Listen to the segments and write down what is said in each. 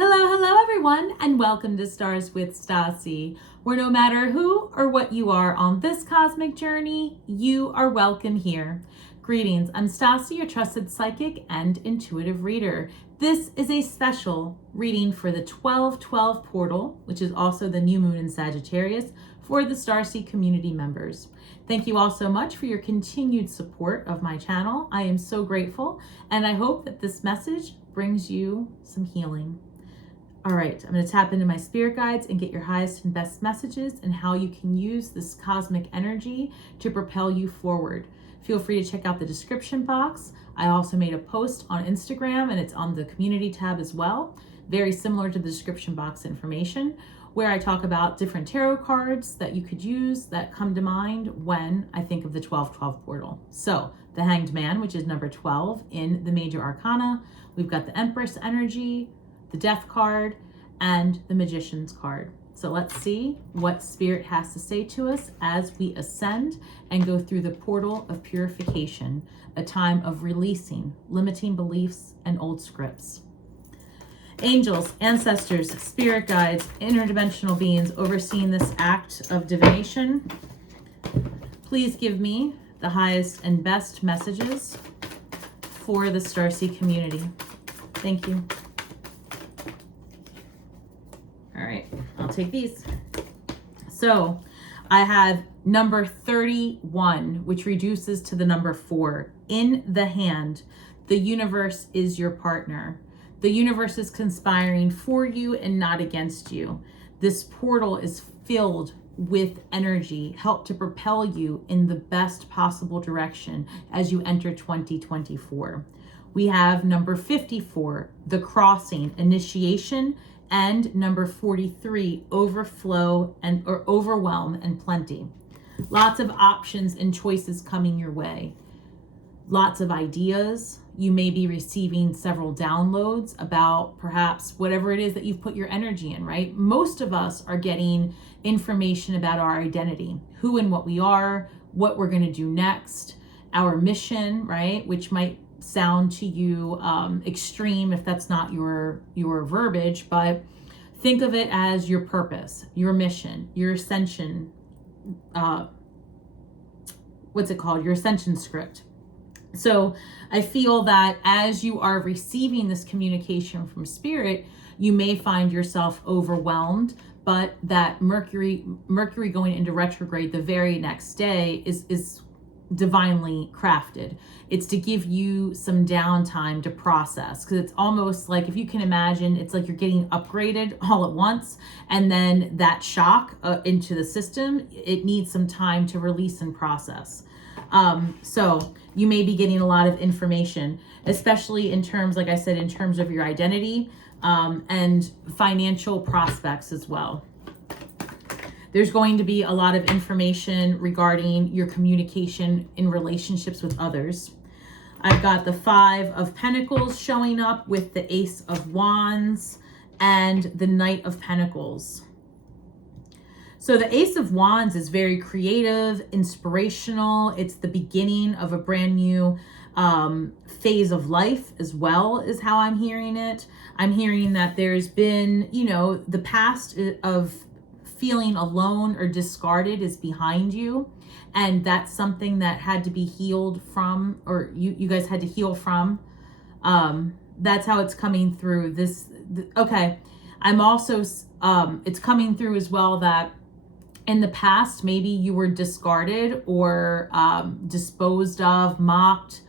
Hello everyone, and welcome to Stars with Stasi, where no matter who or what you are on this cosmic journey, you are welcome here. Greetings, I'm Stasi, your trusted psychic and intuitive reader. This is a special reading for the 12/12 portal, which is also the new moon in Sagittarius, for the STARSEED community members. Thank you all so much for your continued support of my channel. I am so grateful, and I hope that this message brings you some healing. All right, I'm going to tap into my spirit guides and get your highest and best messages and how you can use this cosmic energy to propel you forward. Feel free to check out the description box. I also made a post on Instagram, and it's on the community tab as well, very similar to the description box information, where I talk about different tarot cards that you could use that come to mind when I think of the 12/12 portal. So the Hanged Man, which is number 12 in the major arcana. We've got the Empress energy, the Death card, and the Magician's card. So let's see what Spirit has to say to us as we ascend and go through the portal of purification, a time of releasing limiting beliefs and old scripts. Angels, ancestors, spirit guides, interdimensional beings overseeing this act of divination, please give me the highest and best messages for the STARSEED community. Thank you. All right, I'll take these. So I have number 31, which reduces to the number 4. In the hand, the universe is your partner. The universe is conspiring for you and not against you. This portal is filled with energy, help to propel you in the best possible direction as you enter 2024. We have number 54, the crossing, initiation, and number 43, overflow or overwhelm and plenty. Lots of options and choices coming your way. Lots of ideas. You may be receiving several downloads about perhaps whatever it is that you've put your energy in, right? Most of us are getting information about our identity, who and what we are, what we're going to do next, our mission, right? Which might sound to you extreme if that's not your verbiage, but think of it as your purpose, your mission, your ascension, your ascension script. So I feel that as you are receiving this communication from Spirit, you may find yourself overwhelmed, but that Mercury going into retrograde the very next day is divinely crafted. It's to give you some downtime to process, because it's almost like, if you can imagine, it's like you're getting upgraded all at once, and then that shock into the system, it needs some time to release and process. So you may be getting a lot of information, especially in terms, like I said, in terms of your identity and financial prospects as well. There's going to be a lot of information regarding your communication in relationships with others. I've got the 5 of Pentacles showing up with the Ace of Wands and the Knight of Pentacles. So the Ace of Wands is very creative, inspirational. It's the beginning of a brand new phase of life as well, is how I'm hearing it. I'm hearing that there's been, the past of feeling alone or discarded is behind you, and that's something that had to be healed from, or you guys had to heal from. That's how it's coming through okay. I'm also it's coming through as well that in the past maybe you were discarded or disposed of, mocked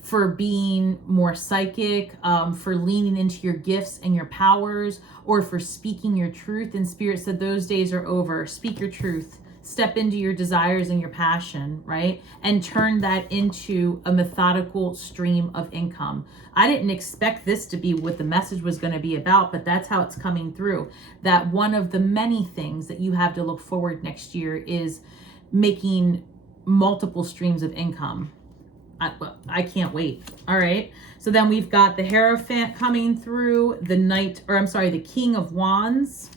for being more psychic, for leaning into your gifts and your powers, or for speaking your truth. And Spirit said those days are over. Speak your truth. Step into your desires and your passion, right? And turn that into a methodical stream of income. I didn't expect this to be what the message was going to be about, but that's how it's coming through. That one of the many things that you have to look forward next year is making multiple streams of income. I can't wait. All right. So then we've got the Hierophant coming through, the King of Wands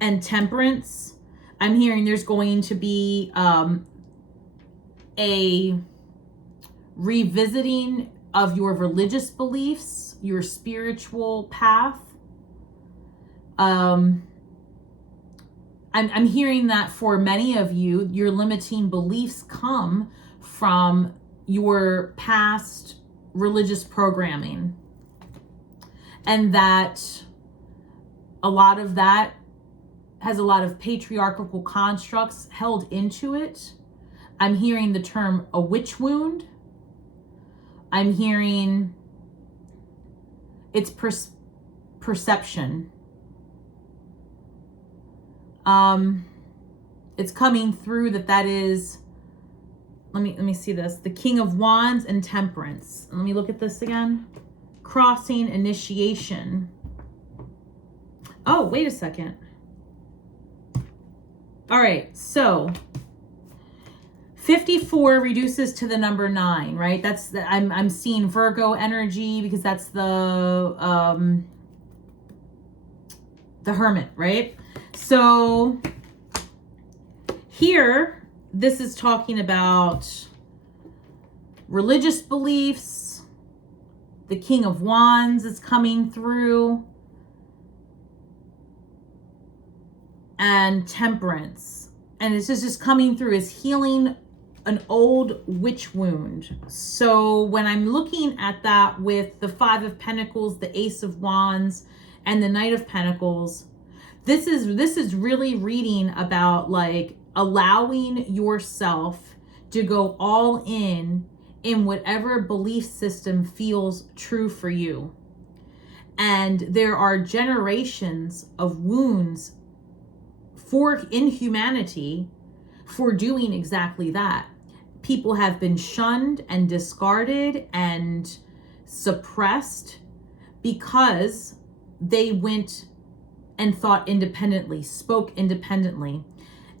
and Temperance. I'm hearing there's going to be a revisiting of your religious beliefs, your spiritual path, I'm hearing that for many of you, your limiting beliefs come from your past religious programming, and that a lot of that has a lot of patriarchal constructs held into it. I'm hearing the term a witch wound. I'm hearing it's perception. It's coming through that is, let me see this, the King of Wands and Temperance. Let me look at this again. Crossing, initiation. Oh, wait a second. All right, so 54 reduces to the number 9, right? That's the, I'm seeing Virgo energy, because that's the Hermit, right? So here, this is talking about religious beliefs. The King of Wands is coming through. And Temperance. And it's just coming through as healing an old witch wound. So when I'm looking at that with the 5 of Pentacles, the Ace of Wands, and the Knight of Pentacles, this is really reading about like allowing yourself to go all in whatever belief system feels true for you. And there are generations of wounds in humanity for doing exactly that. People have been shunned and discarded and suppressed because they went and thought independently, spoke independently.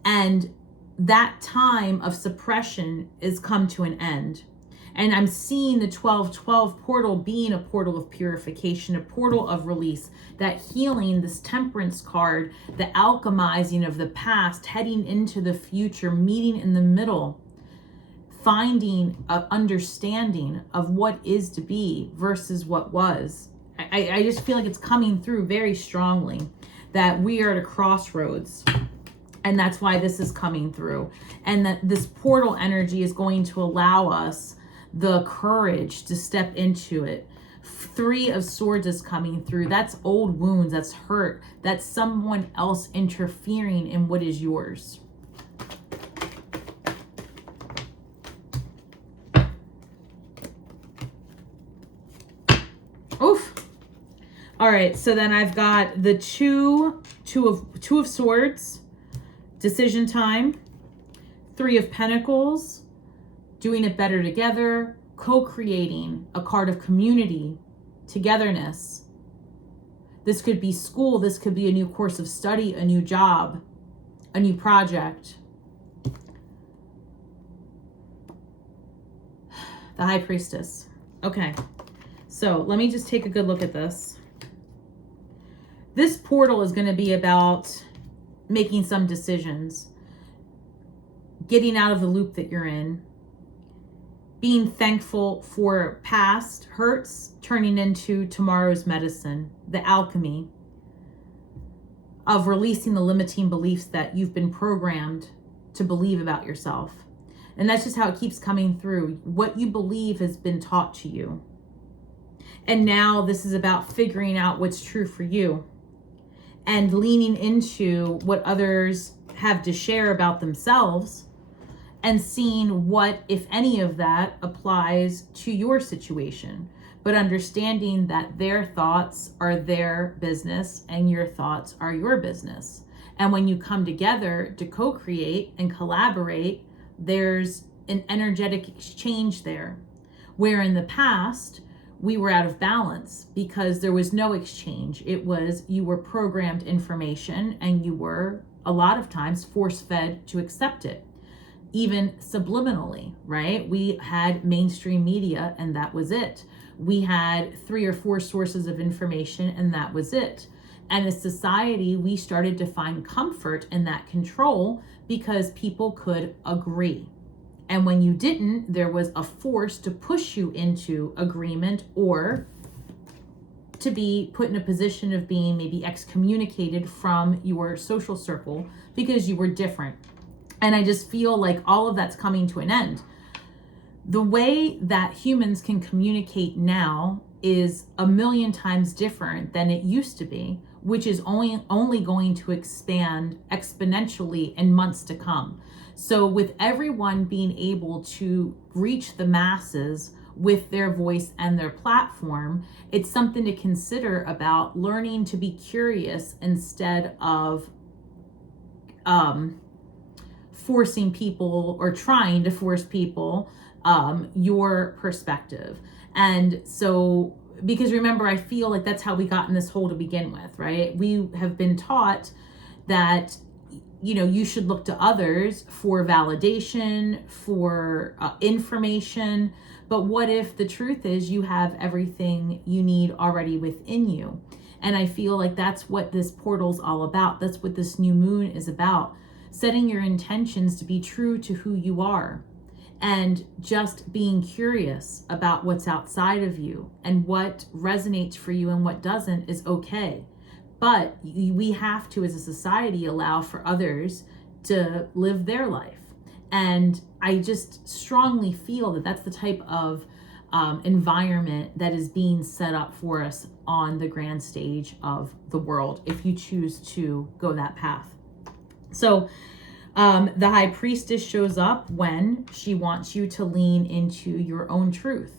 And that time of suppression has come to an end. And I'm seeing the 12-12 portal being a portal of purification, a portal of release, that healing, this Temperance card, the alchemizing of the past, heading into the future, meeting in the middle, finding an understanding of what is to be versus what was. I just feel like it's coming through very strongly that we are at a crossroads. And that's why this is coming through. And that this portal energy is going to allow us the courage to step into it. 3 of Swords is coming through. That's old wounds, that's hurt, that's someone else interfering in what is yours. Oof. All right, so then I've got the two of Swords, decision time, 3 of Pentacles, doing it better together, co-creating, a card of community, togetherness. This could be school, this could be a new course of study, a new job, a new project. The High Priestess. Okay, so let me just take a good look at this. This portal is going to be about making some decisions, getting out of the loop that you're in, being thankful for past hurts turning into tomorrow's medicine, the alchemy of releasing the limiting beliefs that you've been programmed to believe about yourself. And that's just how it keeps coming through. What you believe has been taught to you. And now this is about figuring out what's true for you and leaning into what others have to share about themselves and seeing what, if any of that, applies to your situation. But understanding that their thoughts are their business and your thoughts are your business. And when you come together to co-create and collaborate, there's an energetic exchange there. Where in the past, we were out of balance because there was no exchange. It was, you were programmed information and you were, a lot of times, force-fed to accept it. Even subliminally, right? We had mainstream media and that was it. We had 3 or 4 sources of information and that was it. And as society, we started to find comfort in that control because people could agree. And when you didn't, there was a force to push you into agreement or to be put in a position of being maybe excommunicated from your social circle because you were different. And I just feel like all of that's coming to an end. The way that humans can communicate now is a million times different than it used to be, which is only going to expand exponentially in months to come. So with everyone being able to reach the masses with their voice and their platform, it's something to consider about learning to be curious instead of forcing people or trying to force people your perspective. And so, because remember, I feel like that's how we got in this hole to begin with, right? We have been taught that, you know, you should look to others for validation, for information. But what if the truth is you have everything you need already within you? And I feel like that's what this portal's all about. That's what this new moon is about. Setting your intentions to be true to who you are, and just being curious about what's outside of you, and what resonates for you and what doesn't is okay. But we have to, as a society, allow for others to live their life. And I just strongly feel that that's the type of environment that is being set up for us on the grand stage of the world, if you choose to go that path. So the High Priestess shows up when she wants you to lean into your own truth.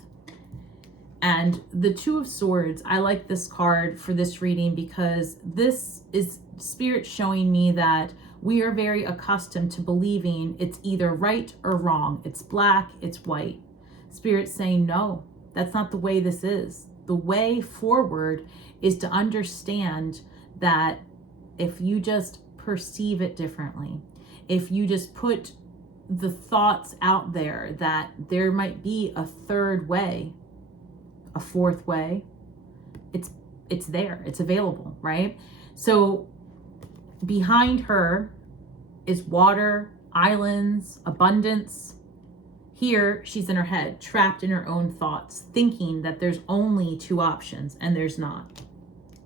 And the Two of Swords, I like this card for this reading because this is Spirit showing me that we are very accustomed to believing it's either right or wrong. It's black, it's white. Spirit saying, no, that's not the way this is. The way forward is to understand that if you just perceive it differently, if you just put the thoughts out there that there might be a third way, a fourth way, it's there, it's available, right? So behind her is water, islands, abundance. Here, she's in her head, trapped in her own thoughts, thinking that there's only two options, and there's not.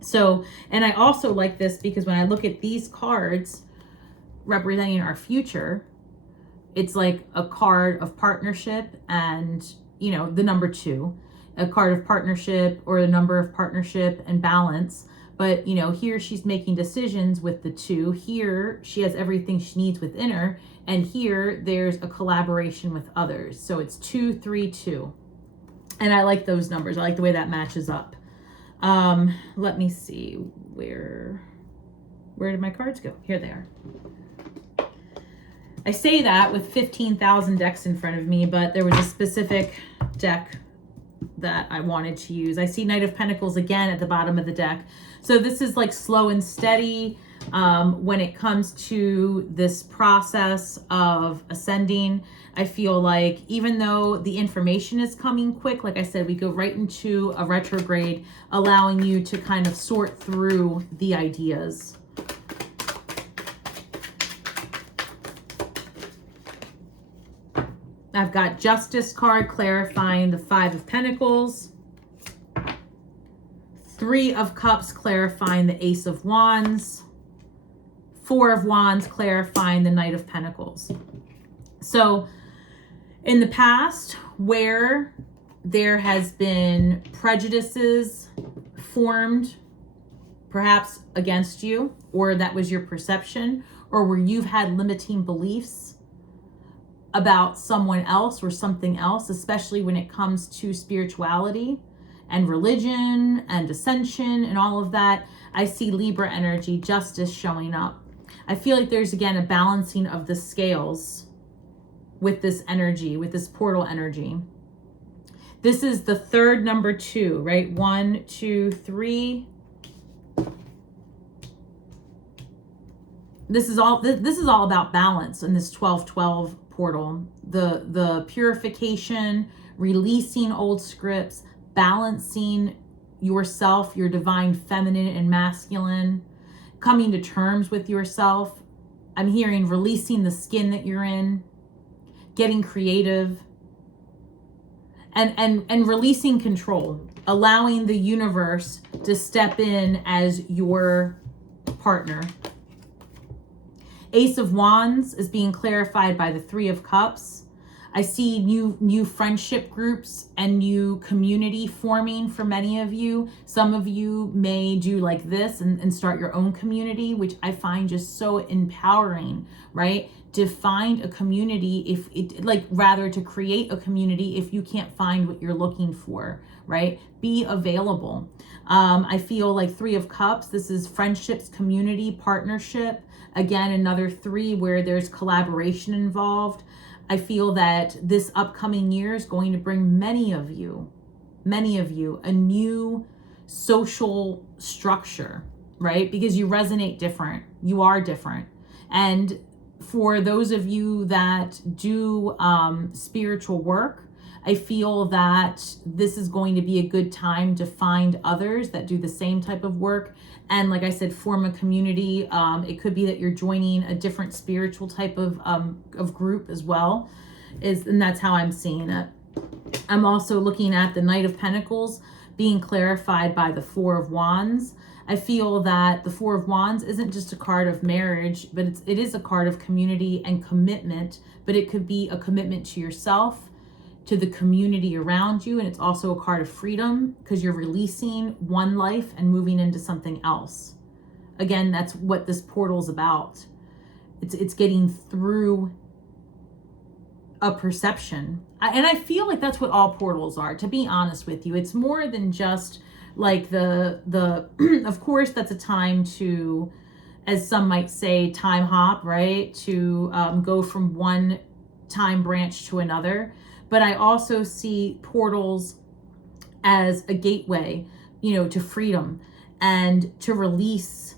So, and I also like this because when I look at these cards representing our future, it's like a card of partnership and, you know, the number 2, a card of partnership or a number of partnership and balance. But, you know, here she's making decisions with the 2. Here she has everything she needs within her. And here there's a collaboration with others. So it's 2, 3, 2. And I like those numbers. I like the way that matches up. Let me see. Where did my cards go? Here they are. I say that with 15,000 decks in front of me, but there was a specific deck that I wanted to use. I see Knight of Pentacles again at the bottom of the deck. So this is like slow and steady when it comes to this process of ascending. I feel like even though the information is coming quick, like I said, we go right into a retrograde, allowing you to kind of sort through the ideas. I've got Justice card clarifying the 5 of Pentacles. 3 of Cups clarifying the Ace of Wands. 4 of Wands clarifying the Knight of Pentacles. So in the past, where there has been prejudices formed, perhaps against you, or that was your perception, or where you've had limiting beliefs about someone else or something else, especially when it comes to spirituality and religion and ascension and all of that, I see Libra energy, justice showing up. I feel like there's, again, a balancing of the scales with this energy, with this portal energy. This is the third number 2, right? 1, 2, 3. This is all about balance in this 12-12 portal. The purification, releasing old scripts, balancing yourself, your divine feminine and masculine, coming to terms with yourself. I'm hearing releasing the skin that you're in, getting creative, and releasing control. allowing the universe to step in as your partner. Ace of Wands is being clarified by the Three of Cups. I see new friendship groups and new community forming for many of you. Some of you may do like this and start your own community, which I find just so empowering, right? To find a community, rather to create a community if you can't find what you're looking for, right? Be available. I feel like Three of Cups, this is friendships, community, partnership. Again, another three where there's collaboration involved. I feel that this upcoming year is going to bring many of you, a new social structure, right? Because you resonate different. You are different. And for those of you that do spiritual work, I feel that this is going to be a good time to find others that do the same type of work. And like I said, form a community. It could be that you're joining a different spiritual type of group as well. And that's how I'm seeing it. I'm also looking at the Knight of Pentacles being clarified by the Four of Wands. I feel that the Four of Wands isn't just a card of marriage, but it is a card of community and commitment. But it could be a commitment to yourself, to the community around you, and it's also a card of freedom because you're releasing one life and moving into something else. Again, that's what this portal's about. It's getting through a perception. And I feel like that's what all portals are, to be honest with you. It's more than just like the of course that's a time to, as some might say, time hop, right? To go from one time branch to another. But I also see portals as a gateway, to freedom and to release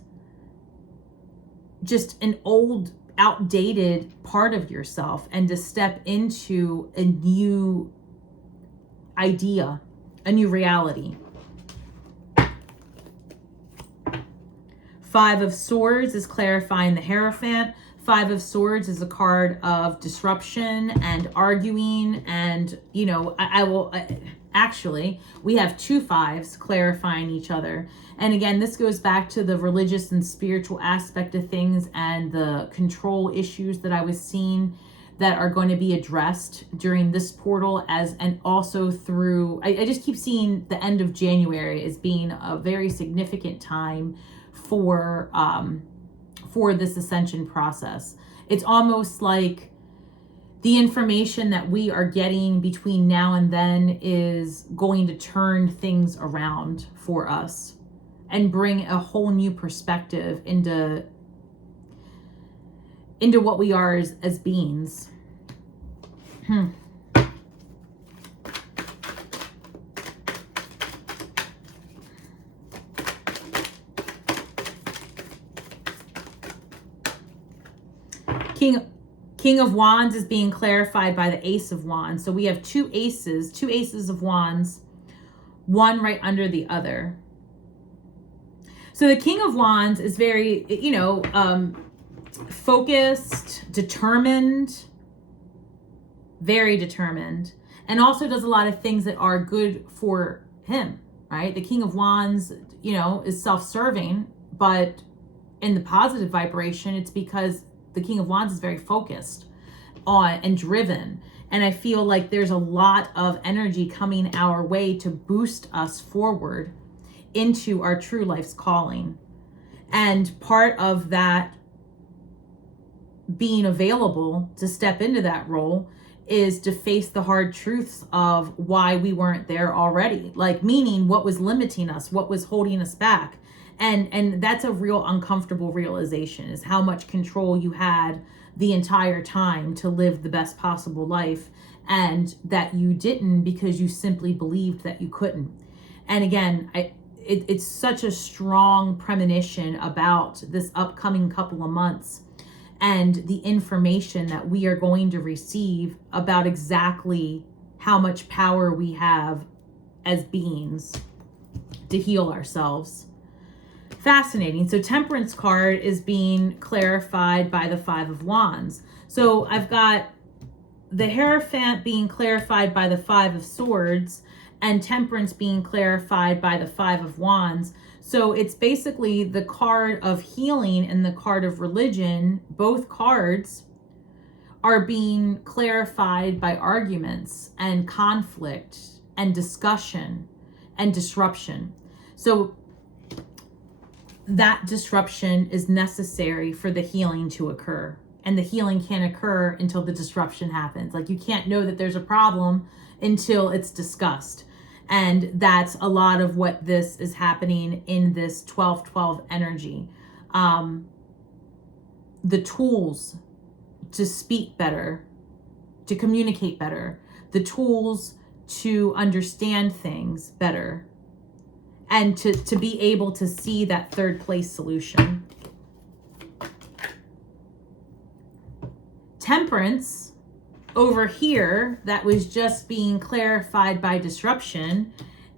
just an old, outdated part of yourself and to step into a new idea, a new reality. Five of Swords is clarifying the Hierophant. Five of Swords is a card of disruption and arguing, and actually we have two fives clarifying each other. And again, this goes back to the religious and spiritual aspect of things and the control issues that I was seeing that are going to be addressed during this portal, and also through, I just keep seeing the end of January as being a very significant time for this ascension process. It's almost like the information that we are getting between now and then is going to turn things around for us and bring a whole new perspective into what we are as beings. King of Wands is being clarified by the Ace of Wands. So we have two aces of Wands, one right under the other. So the King of Wands is very, focused, determined, very determined, and also does a lot of things that are good for him, right? The King of Wands, is self-serving, but in the positive vibration, it's because the King of Wands is very focused on and driven. And I feel like there's a lot of energy coming our way to boost us forward into our true life's calling. And part of that being available to step into that role is to face the hard truths of why we weren't there already. Like, meaning what was limiting us, what was holding us back. And that's a real uncomfortable realization, is how much control you had the entire time to live the best possible life, and that you didn't because you simply believed that you couldn't. And again, it's such a strong premonition about this upcoming couple of months and the information that we are going to receive about exactly how much power we have as beings to heal ourselves. Fascinating. So Temperance card is being clarified by the Five of Wands. So I've got the Hierophant being clarified by the Five of Swords, and Temperance being clarified by the Five of Wands. So it's basically the card of healing and the card of religion. Both cards are being clarified by arguments and conflict and discussion and disruption. So that disruption is necessary for the healing to occur. And the healing can't occur until the disruption happens. Like, you can't know that there's a problem until it's discussed. And that's a lot of what this is happening in this 12-12 energy. The tools to speak better, to communicate better, the tools to understand things better, and to be able to see that third place solution. Temperance over here, that was just being clarified by disruption,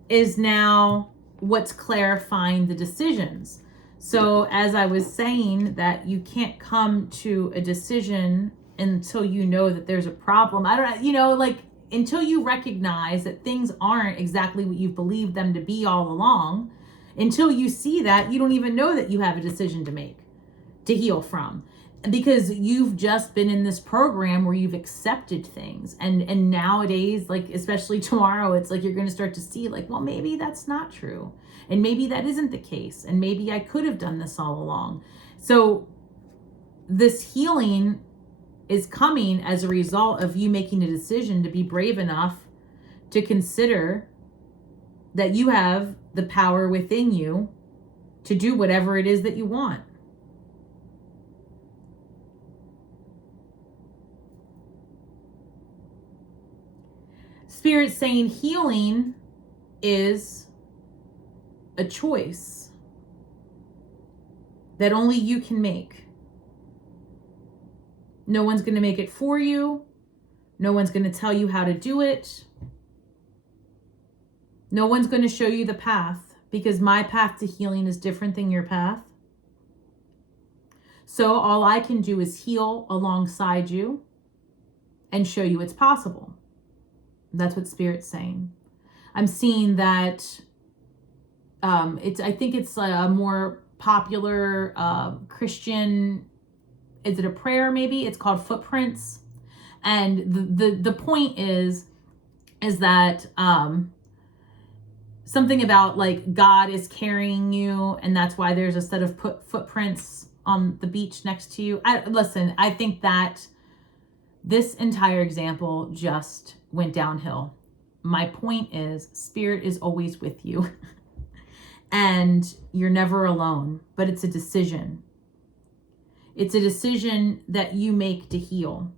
is now what's clarifying the decisions. So as I was saying, that you can't come to a decision until you know that there's a problem. I don't know, you know, like, until you recognize that things aren't exactly what you've believed them to be all along, until you see that, you don't even know that you have a decision to make, to heal from. Because you've just been in this program where you've accepted things. And nowadays, like, especially tomorrow, it's like you're going to start to see, like, well, maybe that's not true. And maybe that isn't the case. And maybe I could have done this all along. So this healing is coming as a result of you making a decision to be brave enough to consider that you have the power within you to do whatever it is that you want. Spirit's saying healing is a choice that only you can make. No one's going to make it for you. No one's going to tell you how to do it. No one's going to show you the path, because my path to healing is different than your path. So all I can do is heal alongside you and show you it's possible. That's what Spirit's saying. I'm seeing that I think it's a more popular Christian, is it a prayer maybe? It's called Footprints. And the point is that something about, like, God is carrying you, and that's why there's a set of footprints on the beach next to you. Listen, I think that this entire example just went downhill. My point is, Spirit is always with you. And you're never alone, but it's a decision. It's a decision that you make to heal.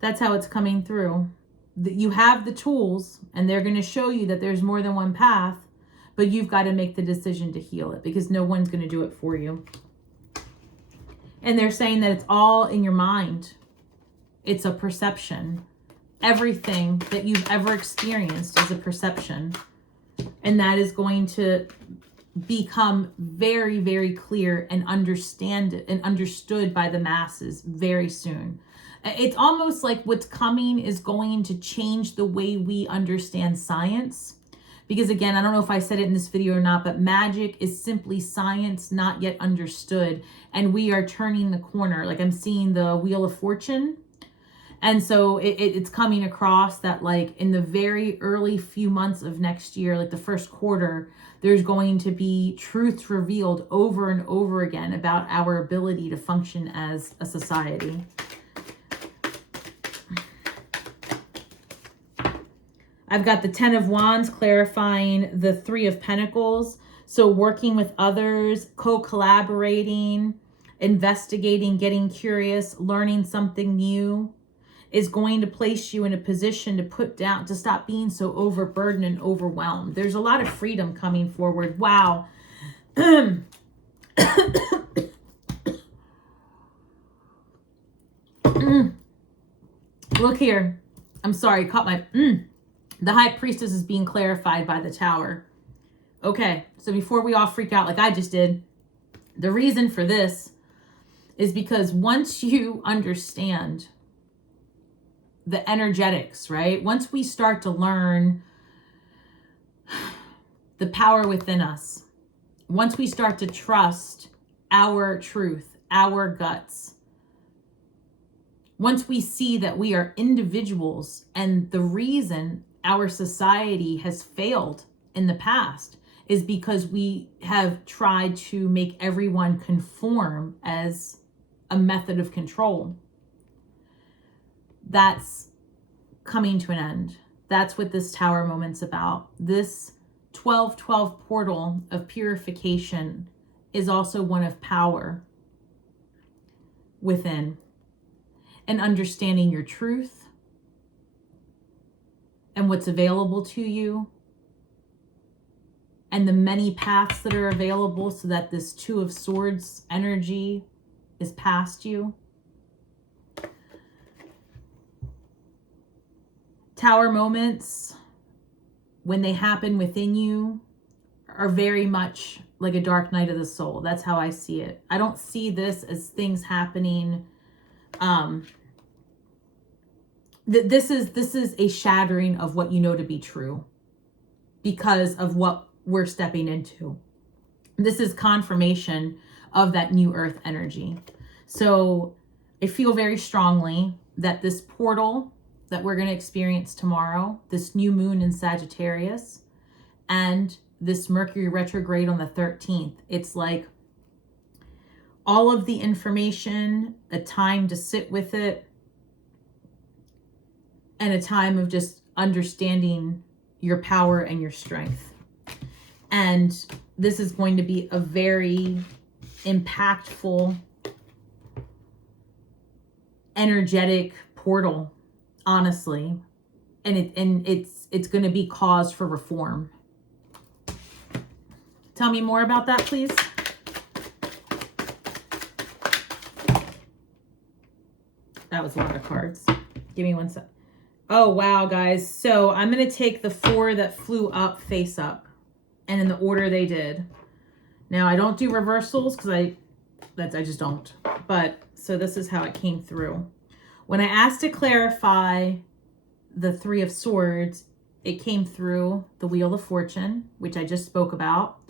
That's how it's coming through. You have the tools, and they're going to show you that there's more than one path, but you've got to make the decision to heal it, because no one's going to do it for you. And they're saying that it's all in your mind. It's a perception. Everything that you've ever experienced is a perception. And that is going to become very, very clear and understood by the masses very soon. It's almost like what's coming is going to change the way we understand science. Because again, I don't know if I said it in this video or not, but magic is simply science not yet understood. And we are turning the corner. Like, I'm seeing the Wheel of Fortune. And so it's coming across that, like, in the very early few months of next year, like the first quarter, there's going to be truths revealed over and over again about our ability to function as a society. I've got the Ten of Wands clarifying the Three of Pentacles. So working with others, co-collaborating, investigating, getting curious, learning something new is going to place you in a position to stop being so overburdened and overwhelmed. There's a lot of freedom coming forward. Wow. Look here. I'm sorry, caught my... The High Priestess is being clarified by the Tower. Okay, so before we all freak out like I just did, the reason for this is because once you understand the energetics, right? Once we start to learn the power within us, once we start to trust our truth, our guts, once we see that we are individuals and the reason our society has failed in the past is because we have tried to make everyone conform as a method of control. That's coming to an end. That's what this tower moment's about. This 12/12 portal of purification is also one of power within and understanding your truth and what's available to you and the many paths that are available so that this Two of Swords energy is past you. Tower moments, when they happen within you, are very much like a dark night of the soul. That's how I see it. I don't see this as things happening. This is a shattering of what you know to be true because of what we're stepping into. This is confirmation of that new earth energy. So I feel very strongly that this portal that we're going to experience tomorrow, this new moon in Sagittarius, and this Mercury retrograde on the 13th, it's like all of the information, a time to sit with it, and a time of just understanding your power and your strength. And this is going to be a very impactful, energetic portal, honestly. And it's going to be cause for reform. Tell me more about that, please. That was a lot of cards. Give me one sec. Oh, wow, guys. So I'm going to take the 4 that flew up face up and in the order they did. Now, I don't do reversals because I just don't. But so this is how it came through. When I asked to clarify the 3 of Swords, it came through the Wheel of Fortune, which I just spoke about.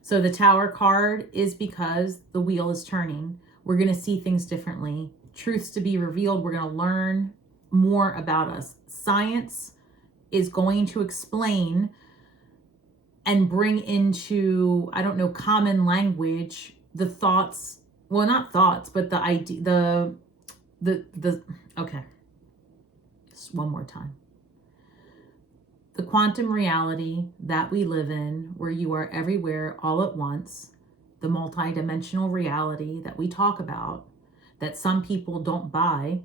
So the Tower card is because the wheel is turning. We're going to see things differently. Truths to be revealed. We're going to learn more about us. Science is going to explain and bring into, I don't know, common language, the thoughts, well, not thoughts, but the idea, okay. Just one more time. The quantum reality that we live in, where you are everywhere all at once, the multidimensional reality that we talk about, that some people don't buy,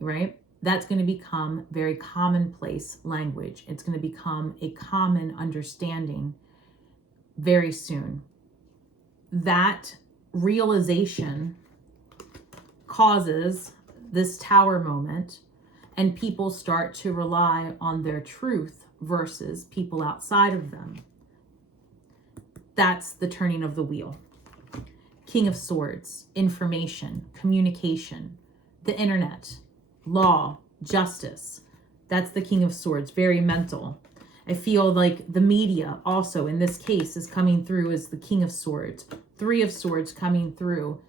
right? That's going to become very commonplace language. It's going to become a common understanding very soon. That realization causes this tower moment, and people start to rely on their truth versus people outside of them. That's the turning of the wheel. King of Swords, information, communication, the internet, law, justice. That's the King of Swords, very mental. I feel like the media also in this case is coming through as the King of Swords. 3 of Swords coming through.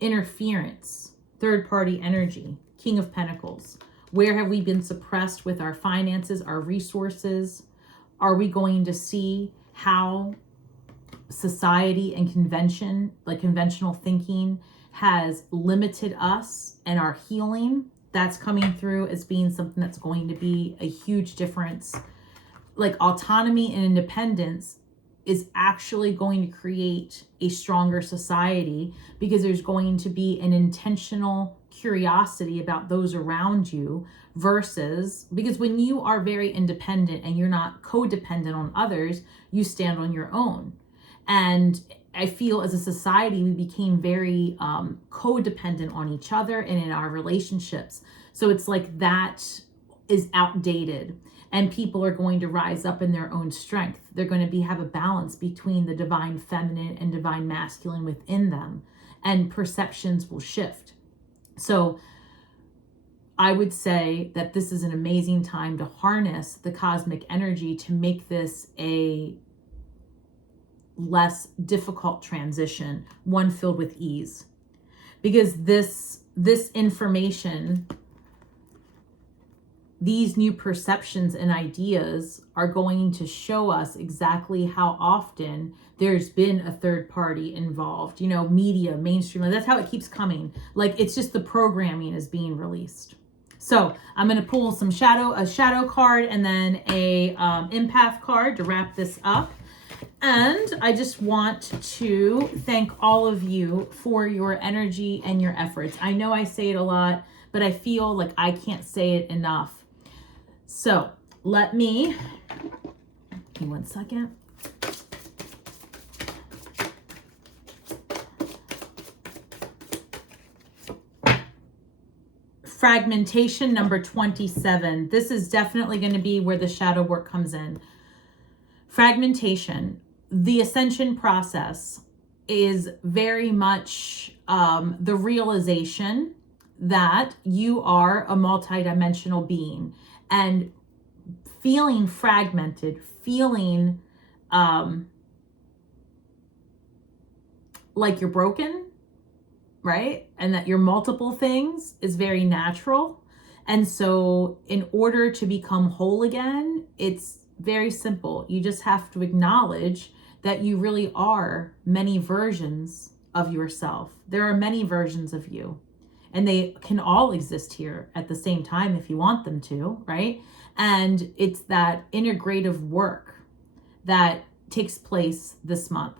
Interference, third-party energy, King of Pentacles. Where have we been suppressed with our finances, our resources? Are we going to see how society and convention, like conventional thinking, has limited us and our healing? That's coming through as being something that's going to be a huge difference. Like autonomy and independence is actually going to create a stronger society because there's going to be an intentional curiosity about those around you versus, because when you are very independent and you're not codependent on others, you stand on your own. And I feel as a society, we became very codependent on each other and in our relationships. So it's like that is outdated. And people are going to rise up in their own strength. They're going to have a balance between the divine feminine and divine masculine within them. And perceptions will shift. So I would say that this is an amazing time to harness the cosmic energy to make this a less difficult transition, one filled with ease. Because this information, these new perceptions and ideas are going to show us exactly how often there's been a third party involved, you know, media, mainstream. That's how it keeps coming. Like, it's just the programming is being released. So I'm going to pull a shadow card and then a empath card to wrap this up. And I just want to thank all of you for your energy and your efforts. I know I say it a lot, but I feel like I can't say it enough. So give me 1 second. Fragmentation number 27. This is definitely going to be where the shadow work comes in. Fragmentation, the ascension process, is very much the realization that you are a multidimensional being, and feeling fragmented, feeling like you're broken, right? And that you're multiple things is very natural. And so in order to become whole again, it's very simple. You just have to acknowledge that you really are many versions of yourself. There are many versions of you, and they can all exist here at the same time if you want them to, right? And it's that integrative work that takes place this month.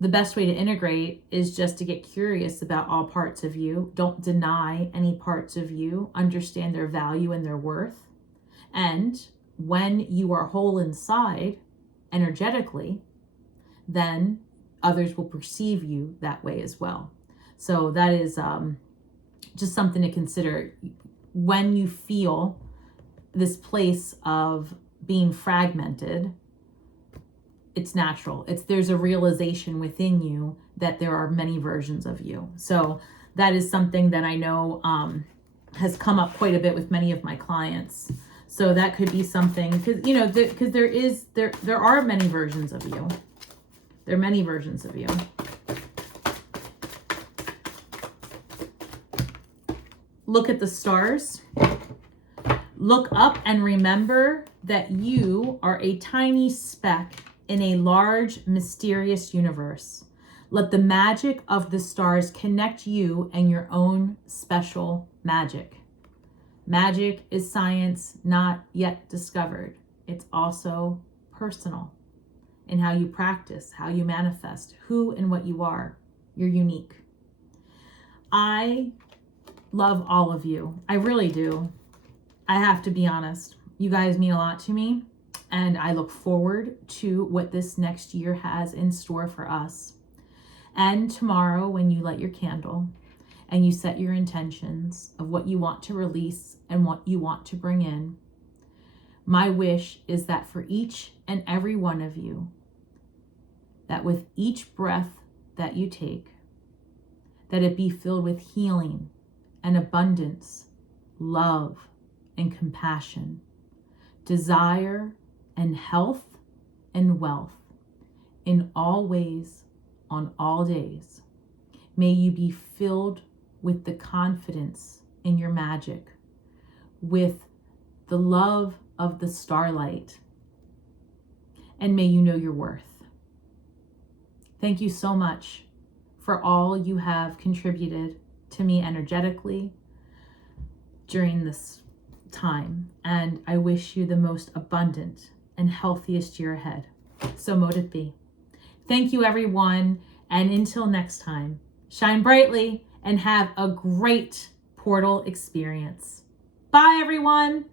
The best way to integrate is just to get curious about all parts of you. Don't deny any parts of you. Understand their value and their worth. And when you are whole inside, energetically, then others will perceive you that way as well. So that is just something to consider. When you feel this place of being fragmented, it's natural. There's a realization within you that there are many versions of you. So that is something that I know has come up quite a bit with many of my clients. So that could be something, because, you know, because there are many versions of you. There are many versions of you. Look at the stars. Look up and remember that you are a tiny speck in a large, mysterious universe. Let the magic of the stars connect you and your own special magic. Magic is science not yet discovered. It's also personal in how you practice, how you manifest, who and what you are. You're unique. I love all of you. I really do. I have to be honest. You guys mean a lot to me, and I look forward to what this next year has in store for us. And tomorrow, when you light your candle and you set your intentions of what you want to release and what you want to bring in, my wish is that for each and every one of you, that with each breath that you take, that it be filled with healing and abundance, love and compassion, desire and health and wealth in all ways, on all days. May you be filled with the confidence in your magic, with the love of the starlight, and may you know your worth. Thank you so much for all you have contributed to me energetically during this time, and I wish you the most abundant and healthiest year ahead. So mote it be. Thank you, everyone, and until next time, shine brightly and have a great portal experience. Bye, everyone.